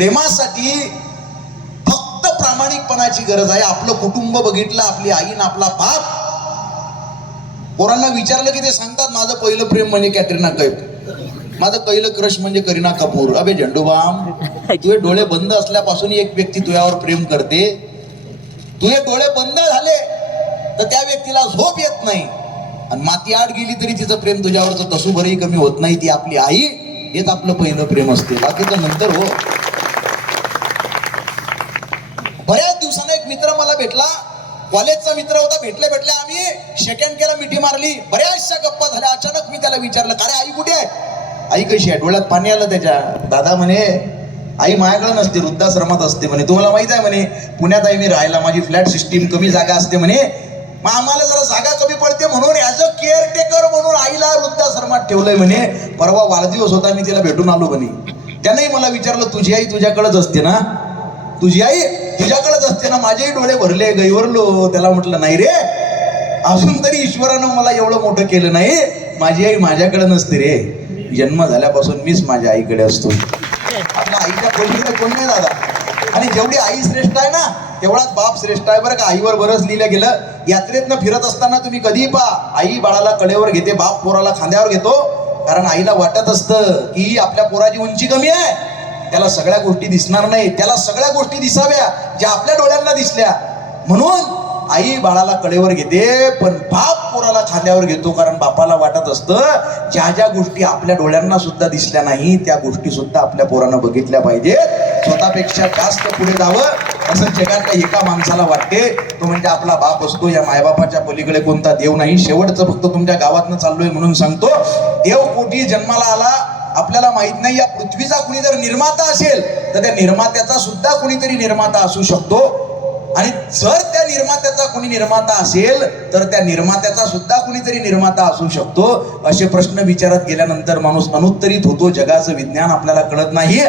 प्रेमासाठी फक्त प्रामाणिकपणाची गरज आहे. आपलं कुटुंब बघितलं आपली आई ना आपला बाप. पोरांना विचारलं की ते सांगतात माझं पहिलं प्रेम म्हणजे कॅटरीना कैफ माझं पहिलं क्रश म्हणजे करीना कपूर. अबे झंडूबाम तुझे डोळे बंद असल्यापासून एक व्यक्ती तुझ्यावर प्रेम करते. तुझे डोळे बंद झाले तर त्या व्यक्तीला झोप येत नाही. आणि माती आड गेली तरी तिचं प्रेम तुझ्यावरचं तसूभरही कमी होत नाही. ती आपली आई हेच आपलं पहिलं प्रेम असते. बाकीचं नंतर हो. बऱ्याच दिवसानं एक मित्र मला भेटला. कॉलेजचा मित्र होता. भेटले भेटले आम्ही सेकंड केला मिठी मारली. बऱ्याचशा गप्पा झाल्या. अचानक मी त्याला विचारलं का रे आई कुठे आहे? आई कशी आहे? डोळ्यात पाणी आलं त्याच्या. दादा म्हणे आई माझ्याकडे नसते. वृद्धाश्रमात असते. म्हणे तुम्हाला माहीत आहे म्हणे पुण्यात आहे मी राहायला. माझी फ्लॅट सिस्टीम कमी जागा असते. म्हणे मग आम्हाला जरा जागा कमी पडते म्हणून ॲज अ केअरटेकर म्हणून आईला वृद्धाश्रमात ठेवलंय म्हणे. परवा वाढदिवस होता. मी तिला भेटून आलो म्हणे. त्यानंही मला विचारलं तुझी आई तुझ्याकडेच असते ना? तुझी आई तुझ्याकडेच असते ना माझेही डोळे भरले गैवरलो. त्याला म्हटलं नाही रे अजून तरी ईश्वरानं मला एवढं मोठं केलं नाही. माझी आई माझ्याकडे नसते रे. जन्म झाल्यापासून मीच माझ्या आईकडे असतो. आपल्या आईच्या पलीकडे कोण नाही दादा? आणि जेवढी आई श्रेष्ठ आहे ना तेवढाच बाप श्रेष्ठ आहे बरं का. आईवर बरंच लिहिलं गेलं. यात्रेतनं फिरत असताना तुम्ही कधीही पहा. आई बाळाला कडेवर घेते बाप पोराला खांद्यावर घेतो. कारण आईला वाटत असतं की आपल्या पोराची उंची कमी आहे. त्याला सगळ्या गोष्टी दिसणार नाही. त्याला सगळ्या गोष्टी दिसाव्या ज्या आपल्या डोळ्यांना दिसल्या. म्हणून आई बाळाला कडेवर घेते पण बाप पोराला खांद्यावर घेतो कारण बापाला वाटत असतं ज्या ज्या गोष्टी आपल्या डोळ्यांना सुद्धा दिसल्या नाही त्या गोष्टी सुद्धा आपल्या पोरानं बघितल्या पाहिजेत. स्वतःपेक्षा जास्त पुढे जावं असं जगातल्या एका माणसाला वाटते. तो म्हणजे आपला बाप असतो. या मायबापाच्या पलीकडे कोणता देव नाही. शेवटचं फक्त तुमच्या गावातनं चाललोय म्हणून सांगतो. देव कोटी जन्माला आला आपल्याला माहीत नाही या पृथ्वीचा कुणी जर निर्माता असेल तर त्या निर्मात्याचा सुद्धा कुणीतरी निर्माता असू शकतो. आणि जर त्या निर्मात्याचा कुणी निर्माता असेल तर त्या निर्मात्याचा सुद्धा कुणीतरी निर्माता असू शकतो. असे प्रश्न विचारत गेल्यानंतर माणूस अनुत्तरित होतो. जगाचं विज्ञान आपल्याला कळत नाही.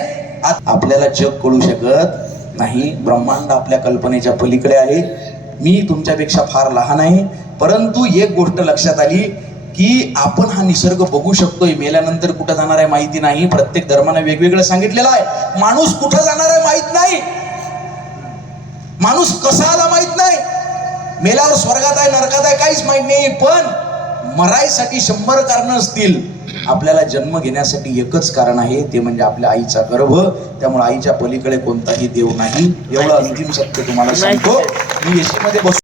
आपल्याला जग कळू शकत नाही. ब्रह्मांड आपल्या कल्पनेच्या पलीकडे आहे. मी तुमच्यापेक्षा फार लहान आहे. परंतु एक गोष्ट लक्षात आली. की आपण हा निसर्ग बघू शकतोय. मेल्यानंतर कुठं जाणार आहे माहिती नाही. प्रत्येक धर्माने वेगवेगळं सांगितलेलं आहे. माणूस कुठं जाणार आहे माहीत नाही. माणूस कसा आला माहीत नाही. मेल्यावर स्वर्गात आहे नरकात आहे काहीच माहीत नाही. पण मरायसाठी शंभर कारण असतील. आपल्याला जन्म घेण्यासाठी एकच कारण आहे ते म्हणजे आपल्या आईचा गर्भ. त्यामुळे आईच्या पलीकडे कोणताही देव नाही. एवढं अंतिम सत्य तुम्हाला सांगतो. मी एसी मध्ये बसून